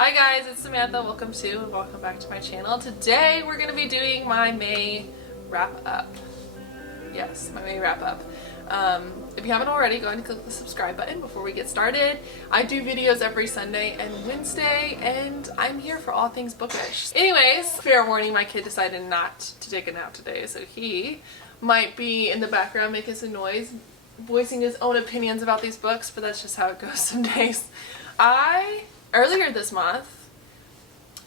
Hi guys, it's Samantha. Welcome back to my channel. Today we're going to be doing my May wrap up. Yes, my May wrap up. If you haven't already, go ahead and click the subscribe button before we get started. I do videos every Sunday and Wednesday, and I'm here for all things bookish. Anyways, fair warning, my kid decided not to take a nap today, so he might be in the background making some noise, voicing his own opinions about these books, but that's just how it goes some days. Earlier this month,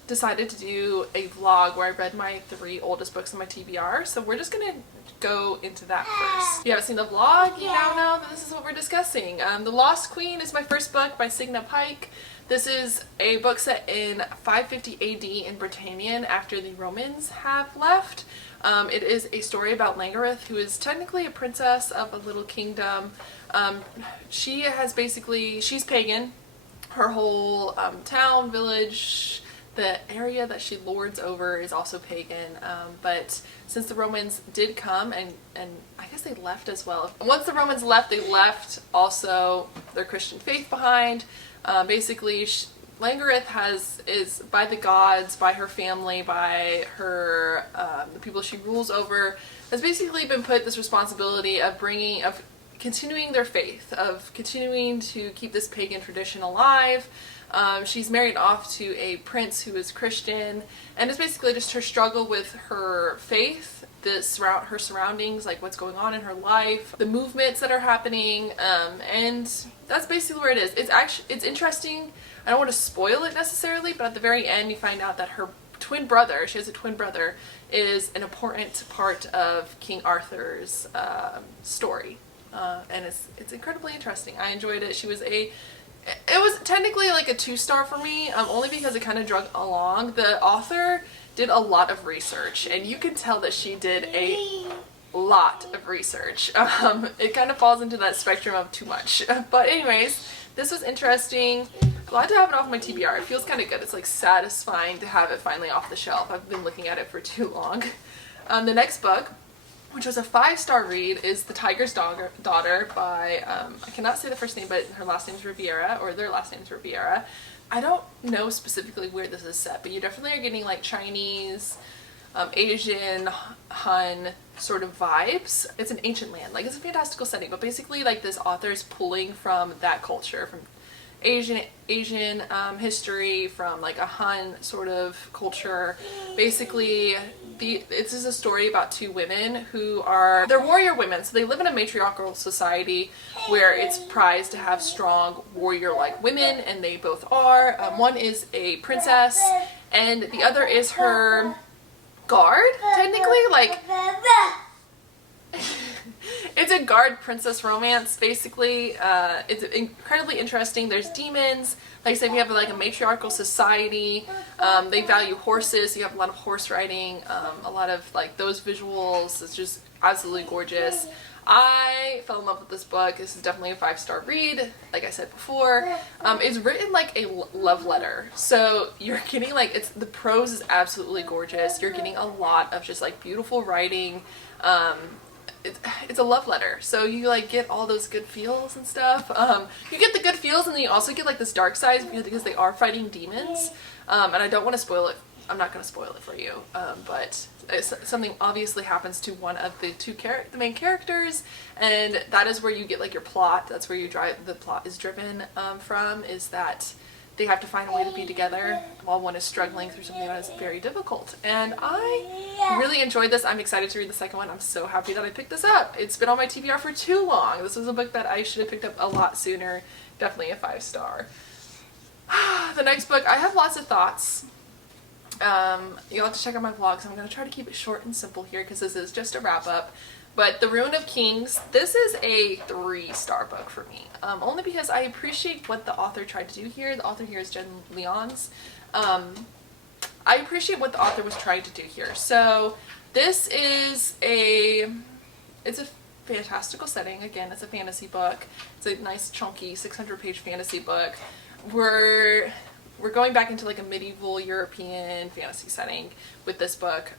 decided to do a vlog where I read my 3 oldest books on my TBR, so we're just gonna go into that first. If you haven't seen the vlog, you now know that this is what we're discussing. The Lost Queen is my first book by Signa Pike. This is a book set in 550 AD in Britannia after the Romans have left. It is a story about Langareth, who is technically a princess of a little kingdom. She's pagan. Her whole town, village, the area that she lords over is also pagan, but since the Romans did come, and I guess they left as well. Once the Romans left, they left also their Christian faith behind. Basically, Langareth is by the gods, by her family, by her the people she rules over, has basically been put this responsibility of continuing their faith, of continuing to keep this pagan tradition alive. She's married off to a prince who is Christian, and it's basically just her struggle with her faith, her surroundings, like what's going on in her life, the movements that are happening, and that's basically where it is. It's interesting. I don't want to spoil it necessarily, but at the very end you find out that her twin brother, she has a twin brother, is an important part of King Arthur's story. And it's incredibly interesting. I enjoyed it. It was technically like a 2-star for me, only because it kind of drug along. The author did a lot of research, and you can tell that she did a lot of research. It kind of falls into that spectrum of too much. But anyways, this was interesting. Glad to have it off my TBR. It feels kind of good. It's like satisfying to have it finally off the shelf. I've been looking at it for too long. The next book, which was a 5-star read, is The Tiger's Daughter by, I cannot say the first name, but her last name is Riviera, or their last name is Riviera. I don't know specifically where this is set, but you definitely are getting like Chinese, Asian, Han sort of vibes. It's an ancient land, like it's a fantastical setting, but basically like this author is pulling from that culture, from Asian history, from like a Han sort of culture. Basically, this is a story about 2 women they're warrior women, so they live in a matriarchal society where it's prized to have strong warrior-like women, and they both are. One is a princess, and the other is her guard, technically, like it's a guard princess romance, basically. It's incredibly interesting. There's demons. Like I said, we have like a matriarchal society. They value horses, so you have a lot of horse riding, a lot of like those visuals. It's just absolutely gorgeous. I fell in love with this book. This is definitely a 5-star read, like I said before. It's written like a love letter, so you're getting like, the prose is absolutely gorgeous. You're getting a lot of just like beautiful writing. It's a love letter, so you like get all those good feels and stuff. You get the good feels, and then you also get like this dark side because they are fighting demons. And I don't want to spoil it. I'm not going to spoil it for you, but something obviously happens to one of the the main characters, and that is where you get like your plot. That's where the plot is driven from, is that they have to find a way to be together while one is struggling through something that is very difficult. And I really enjoyed this. I'm excited to read the second one. I'm so happy that I picked this up. It's been on my TBR for too long. This was a book that I should have picked up a lot sooner. Definitely a 5-star. The next book, I have lots of thoughts. You'll have to check out my vlogs. I'm going to try to keep it short and simple here because this is just a wrap up. But The Ruin of Kings, this is a 3-star book for me. Only because I appreciate what the author tried to do here. The author here is Jen Lyons. I appreciate what the author was trying to do here. So this is it's a fantastical setting. Again, it's a fantasy book. It's a nice chunky 600-page fantasy book. We're going back into like a medieval European fantasy setting with this book.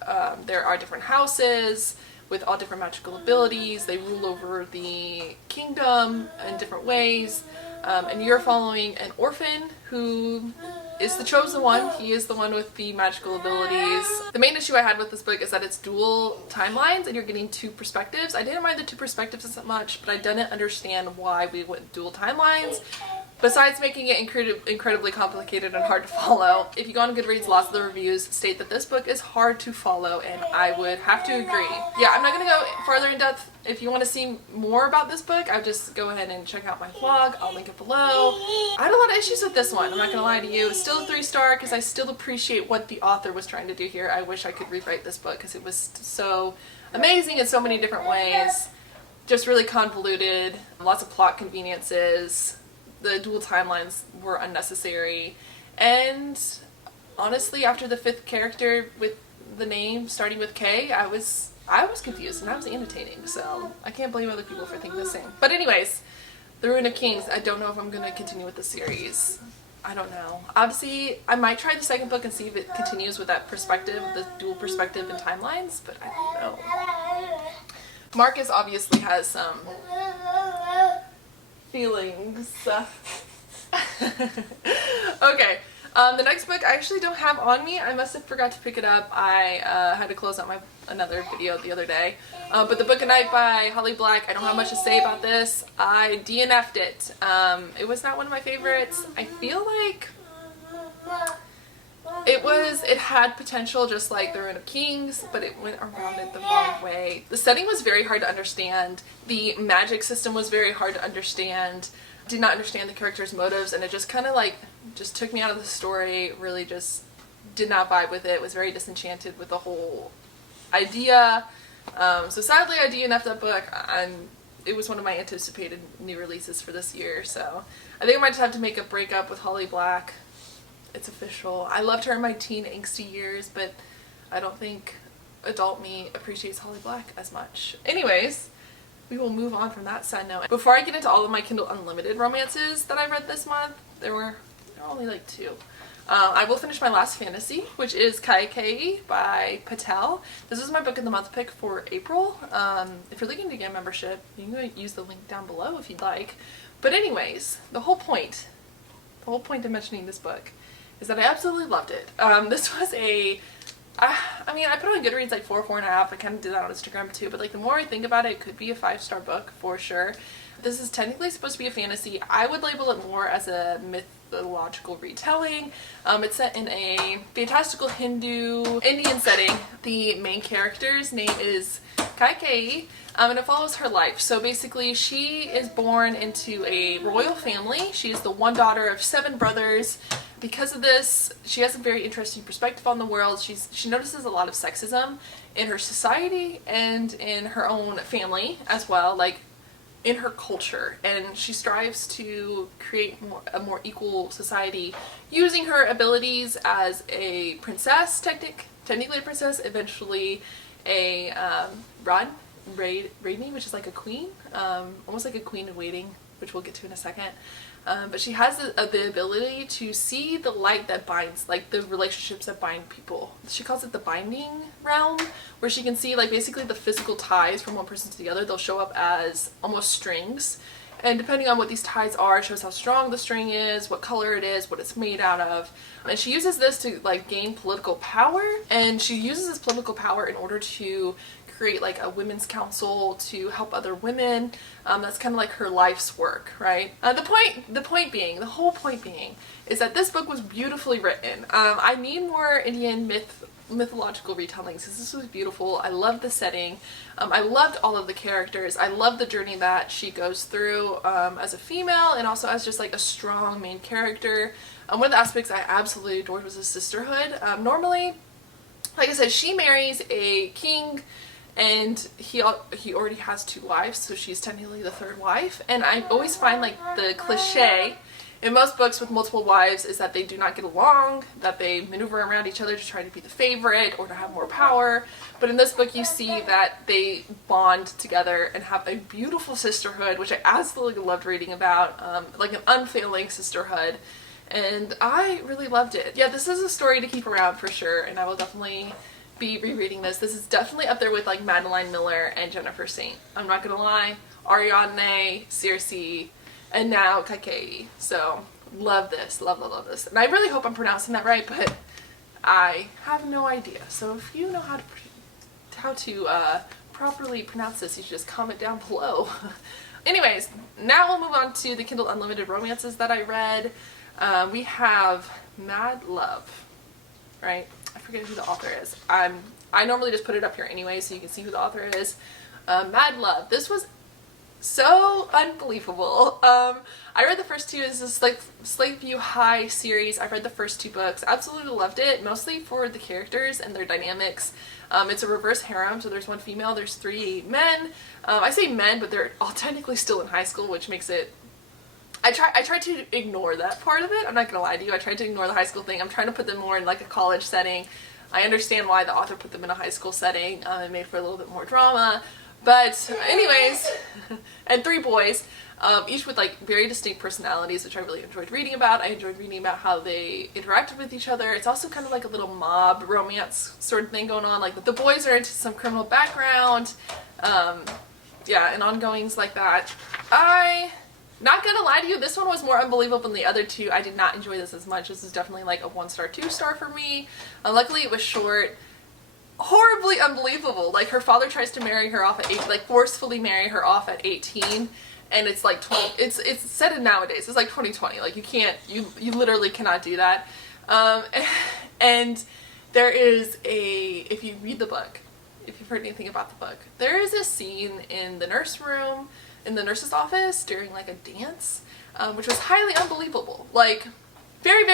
There are different houses with all different magical abilities. They rule over the kingdom in different ways. And you're following an orphan who is the chosen one. He is the one with the magical abilities. The main issue I had with this book is that it's dual timelines and you're getting two perspectives. I didn't mind the two perspectives as much, but I didn't understand why we went dual timelines. Besides making it incredibly complicated and hard to follow. If you go on Goodreads, lots of the reviews state that this book is hard to follow, and I would have to agree. Yeah, I'm not going to go farther in depth. If you want to see more about this book, I would just go ahead and check out my vlog. I'll link it below. I had a lot of issues with this one, I'm not going to lie to you. It's still a 3-star because I still appreciate what the author was trying to do here. I wish I could rewrite this book because it was so amazing in so many different ways. Just really convoluted, lots of plot conveniences. The dual timelines were unnecessary, and honestly, after the 5th character with the name starting with K, I was confused and I was annotating, so I can't blame other people for thinking the same. But anyways, The Ruin of Kings, I don't know if I'm going to continue with the series. I don't know. Obviously, I might try the 2nd book and see if it continues with that perspective, the dual perspective and timelines, but I don't know. Marcus obviously has some feelings. Okay, the next book I actually don't have on me. I must have forgot to pick it up. I had to close out another video the other day. But The Book of Night by Holly Black, I don't have much to say about this. I DNF'd it. It was not one of my favorites. I feel like it had potential just like The Ruin of Kings, but it went around it the wrong way. The setting was very hard to understand. The magic system was very hard to understand. Did not understand the characters' motives, and it just kind of like just took me out of the story. Really just did not vibe with it. Was very disenchanted with the whole idea. So sadly I DNF'd that book, and it was one of my anticipated new releases for this year, so I think I might just have to make a breakup with Holly Black. It's official. I loved her in my teen angsty years, but I don't think adult me appreciates Holly Black as much. Anyways, we will move on from that side note. Before I get into all of my Kindle Unlimited romances that I read this month, there were only like 2. I will finish my last fantasy, which is Kai by Patel. This is my book of the month pick for April. If you're looking to get a membership, you can use the link down below if you'd like. But anyways, the whole point of mentioning this book is that I absolutely loved it. This was I mean, I put it on Goodreads like 4.5. I kind of did that on Instagram too, but like the more I think about it, it could be a 5-star book for sure. This is technically supposed to be a fantasy. I would label it more as a mythological retelling. It's set in a fantastical Hindu Indian setting. The main character's name is Kai, and it follows her life. So basically, she is born into a royal family. She is the one daughter of 7 brothers. Because of this, she has a very interesting perspective on the world. She notices a lot of sexism in her society and in her own family as well, like in her culture, and she strives to create a more equal society using her abilities as a princess, technically a princess, eventually a Rainey, which is like a queen, almost like a queen in waiting, which we'll get to in a second. But she has the ability to see the light that binds, like the relationships that bind people. She calls it the binding realm, where she can see like basically the physical ties from one person to the other. They'll show up as almost strings, and depending on what these ties are, it shows how strong the string is, what color it is, what it's made out of. And she uses this to like gain political power, and she uses this political power in order to create like a women's council to help other women. That's kind of like her life's work, right? The whole point being is that this book was beautifully written. I need more Indian mythological retellings because this was beautiful. I loved the setting. I loved all of the characters. I loved the journey that she goes through as a female, and also as just like a strong main character. One of the aspects I absolutely adored was the sisterhood. Normally, like I said, she marries a king, and he already has 2 wives, so she's technically the 3rd wife. And I always find like the cliche in most books with multiple wives is that they do not get along, that they maneuver around each other to try to be the favorite or to have more power. But in this book you see that they bond together and have a beautiful sisterhood, which I absolutely loved reading about, like an unfailing sisterhood. And I really loved it. Yeah, this is a story to keep around for sure, and I will definitely be rereading this. This is definitely up there with like Madeline Miller and Jennifer Saint. I'm not gonna lie. Ariadne, Circe, and now Kai. So love this. Love this. And I really hope I'm pronouncing that right, but I have no idea. So if you know how to properly pronounce this, you should just comment down below. Anyways, now we'll move on to the Kindle Unlimited romances that I read. We have Mad Love, right? I forget who the author is. I normally just put it up here anyway so you can see who the author is. Mad Love. This was so unbelievable. I read the first two. This is like Lakeview High series. I read the first two books. Absolutely loved it, mostly for the characters and their dynamics. It's a reverse harem, so there's one female, there's 3 men. I say men, but they're all technically still in high school, which makes it... I tried to ignore that part of it. I'm not gonna lie to you. I tried to ignore the high school thing. I'm trying to put them more in like a college setting. I understand why the author put them in a high school setting. It made for a little bit more drama. But anyways, and 3 boys, each with like very distinct personalities, which I really enjoyed reading about. I enjoyed reading about how they interacted with each other. It's also kind of like a little mob romance sort of thing going on. Like the boys are into some criminal background, yeah, and ongoings like that. Not gonna lie to you, this one was more unbelievable than the other 2. I did not enjoy this as much. This is definitely like a 1-star, 2-star for me. Luckily it was short. Horribly unbelievable. Like her father tries to marry her off at 8, like forcefully marry her off at 18, and it's like 12. It's set in nowadays. It's like 2020. Like you literally cannot do that. And there is if you read the book, if you've heard anything about the book, there is a scene in the nurse room, in the nurse's office during like a dance, which was highly unbelievable. Like very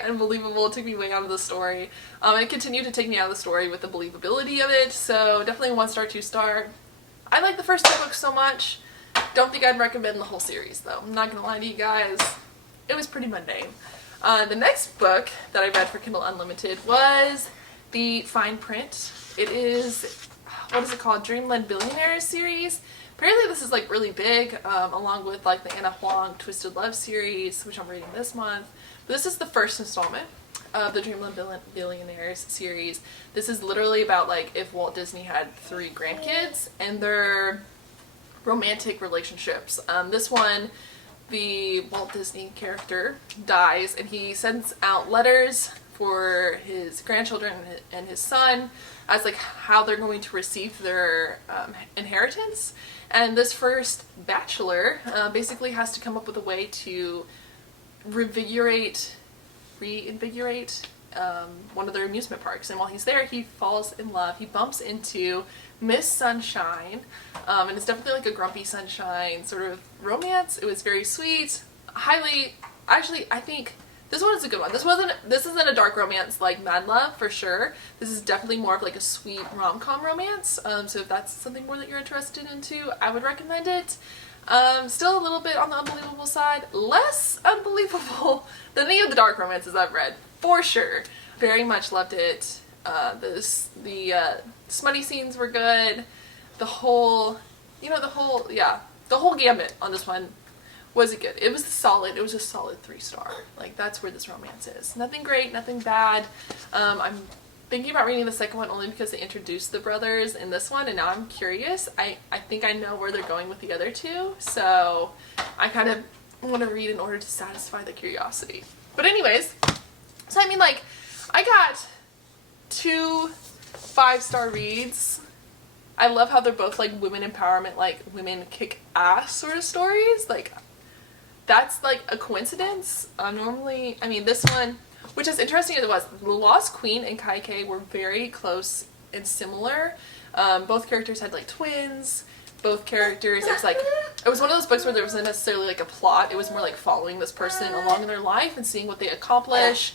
unbelievable. It took me way out of the story. It continued to take me out of the story with the believability of it, so definitely 1-star, 2-star. I like the first 2 books so much. Don't think I'd recommend the whole series though. I'm not gonna lie to you guys. It was pretty mundane. The next book that I read for Kindle Unlimited was the Fine Print. It is, what is it called? Dreamland Billionaires series. Apparently this is like really big, along with like the Anna Huang Twisted Love series, which I'm reading this month. But this is the first installment of the Dreamland Billionaires series. This is literally about like if Walt Disney had 3 grandkids and their romantic relationships. This one, the Walt Disney character dies and he sends out letters for his grandchildren and his son as like how they're going to receive their inheritance. And this first bachelor basically has to come up with a way to reinvigorate one of their amusement parks. And while he's there, he falls in love. He bumps into Miss Sunshine, and it's definitely like a grumpy sunshine sort of romance. It was very sweet. Actually, I think this one is a good one. This isn't a dark romance like Mad Love for sure. This is definitely more of like a sweet rom-com romance. So if that's something more that you're interested into, I would recommend it. Still a little bit on the unbelievable side. Less unbelievable than any of the dark romances I've read, for sure. Very much loved it. The smutty scenes were good. The whole gambit on this one was good. It was solid. It was a solid 3-star. Like that's where this romance is. Nothing great, nothing bad. I'm thinking about reading the second one only because they introduced the brothers in this one, and now I'm curious. I think I know where they're going with the other 2, so I kind of want to read in order to satisfy the curiosity. But anyways, so I mean, like, I got 2 5-star reads. I love how they're both like women empowerment, like women kick ass sort of stories. Like that's like a coincidence. Normally, I mean, this one, which is interesting as it was, The Lost Queen and Kai Kay were very close and similar. Both characters had like twins. Both characters, it was one of those books where there wasn't necessarily like a plot. It was more like following this person along in their life and seeing what they accomplish.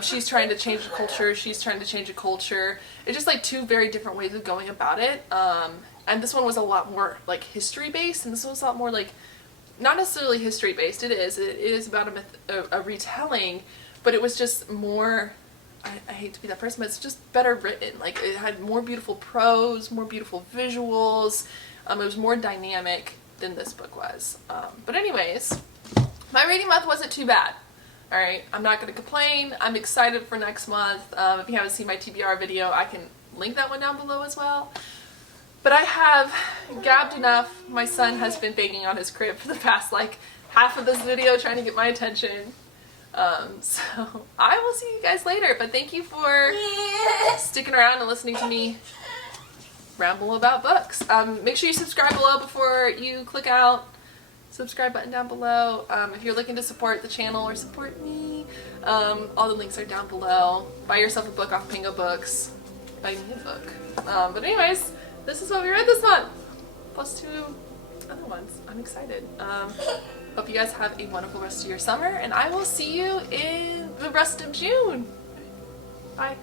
She's trying to change the culture. She's trying to change a culture. It's just like 2 very different ways of going about it. And this one was a lot more like history based, and this one was a lot more like not necessarily history based. It is about a retelling, but it was just more. I hate to be that person, but it's just better written. Like it had more beautiful prose, more beautiful visuals. It was more dynamic than this book was. But anyways, my reading month wasn't too bad. Alright, I'm not going to complain. I'm excited for next month. If you haven't seen my TBR video, I can link that one down below as well. But I have gabbed enough. My son has been banging on his crib for the past like half of this video trying to get my attention. So I will see you guys later, but thank you for sticking around and listening to me ramble about books. Make sure you subscribe below before you click out. Subscribe button down below. If you're looking to support the channel or support me, all the links are down below. Buy yourself a book off Pingo Books. Buy me a book. But anyways, this is what we read this month. Plus 2 other ones. I'm excited. Hope you guys have a wonderful rest of your summer, and I will see you in the rest of June. Bye.